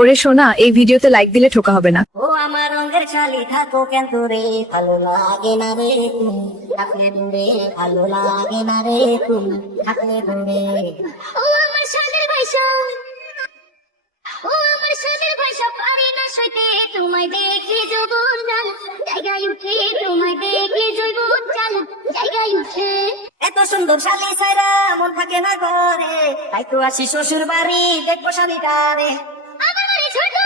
ওরে সোনা, এই ভিডিওতে লাইক দিলে ঠোকা হবে না। ও আমার রঙের শালি থাকো কেন তোরে ভালো লাগে না রে তুমি থাকলে দূরে ভালো লাগে না রে তুমি থাকলে দূরে। ও আমার সাদের ভাইসা, ও আমার সাদের ভাইসা, পারি না সইতে তোমায় দেখে যৌবন জাল জায়গায় উঠে, তোমায় দেখে যৌবন জাল জায়গায় উঠে। এত সুন্দর শালি সাইরা মন থাকে না ঘরে, তাই তো আসি শ্বশুর বাড়ি দেখবো শালিটারে। আমার বাড়ি ঝড়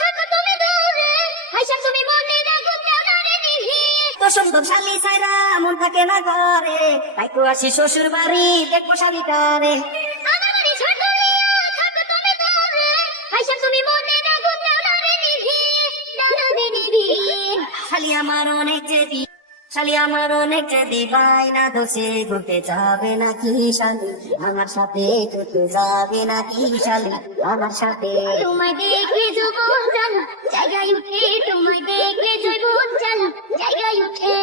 থাকো তুমি দূরে, ভাইসা তুমি মনে রাখো কেমন নিভি। এত সুন্দর শালি সাইরা মন থাকে না ঘরে, তাই তো আসি শ্বশুর বাড়ি দেখবো শালিটারে। আমার বাড়ি ঝড় থাকো তুমি দূরে, ভাইসা তুমি মনে রাখো কেমন নিভি নিভি। শালি আমার অনেক জেদি, শালি আমার অনেক জেদি, বাইনা দোষে ঘুরতে যাবে নাকি শালি আমার সাথে, ঘুরতে যাবে নাকি শালি আমার সাথে। তোমায় দেখে যৌবন জাল জায়গায় উঠে, তোমায় দেখে যৌবন জাল জায়গায় উঠে।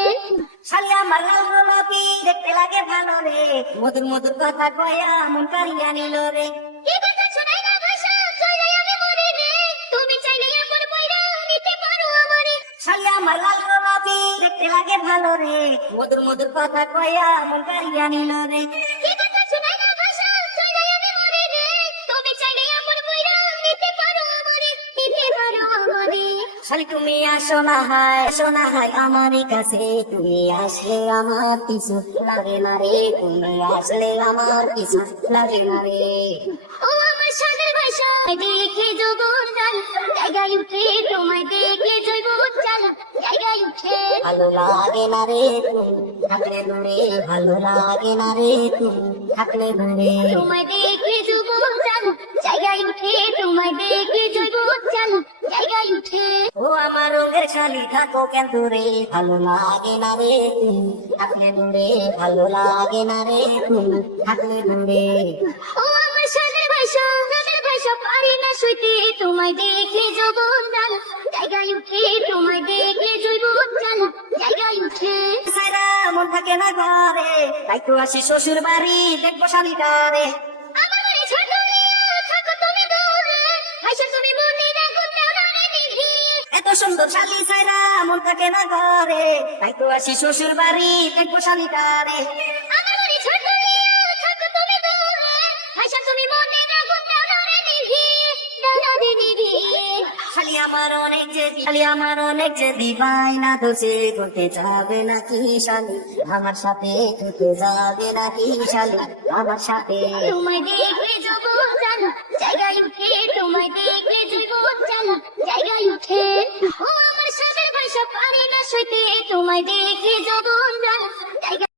শালি আমার লাল গোলাপি দেখতে লাগে ভালো রে, মধুর মধুর কথা কয়া মন কারিয়া নিল রে। কি কথা শোনাই না ভাষা, চলে আমি মরে রে, তুমি চাইলে আমার পয়রা নিতে পারো আমারে। শালি আমার লাল গোলাপি দেখতে লাগে ভালো রে, মধুর মধুর কথা কয়া মন কারিয়া নিল রে। কি কথা শোনাই না ভাষা, চলে আমি মরে রে, তুমি চাইলে আমার পয়রা নিতে পারো আমারে, নিতে পারো আমারে। শালি তুমি আসো না হায়, আসো না হায় আমারই কাছে, তুমি আসলে আমার কিছু লাগে না রে, তুমি আসলে আমার কিছু লাগে না রে। ও আমার সাদের ভাষা, দেখে যৌবন জাল জায়গায় উঠে, তোমায় দেখে যৌবন জাল জায়গায় উঠে। ভালো লাগে না রে তুমি থাকলে দূরে, ভালো লাগে না রে তুমি থাকলে দূরে। তোমায় দেখে যৌবন জাল জায়গায় উঠে, তোমায় দেখে যৌবন জাল জায়গায় উঠে। ও আমার রঙের শালি থাকো কেন দূরে, ভালো লাগে না রে তুমি থাকলে দূরে, ভালো লাগে না রে তুমি থাকলে দূরে। ও আমার সাদের ভাষা, পারি না সইতে তোমায় দেখে যৌবন জাল জায়গায় উঠে, তোমায় দেখে যৌবন জাল জায়গায় উঠে। সাইরা মন থাকে না ঘরে, তাই তো আসি শ্বশুর বাড়ি দেখবো শালিটারে। আমার বাড়ি ঝড় থাকো তুমি দূরে, ভাইসা তুমি মনে রাখো কেমন নিভি। এত সুন্দর শালি সাইরা মন থাকে না ঘরে, তাই তো আসি শ্বশুর বাড়ি দেখবো শালিটারে। আমার বাড়ি ঝড় থাকো তুমি দূরে, ভাইসা তুমি মনে রাখো কেমন নিভি নিভি। শালি আমার অনেক জেদি, শালি আমার অনেক জেদি, বাইনা দোষে ঘুরতে যাবে নাকি শালি আমার সাথে, ঘুরতে যাবে নাকি শালি আমার সাথে। তোমায় দেখে যৌবন জাল জায়গায় উঠে, তোমায় দেখে যৌবন জাল জায়গায় উঠে। ও আমার সাদের ভাষা, পারি না সইতে তোমায় দেখে যৌবন জাল জায়গায়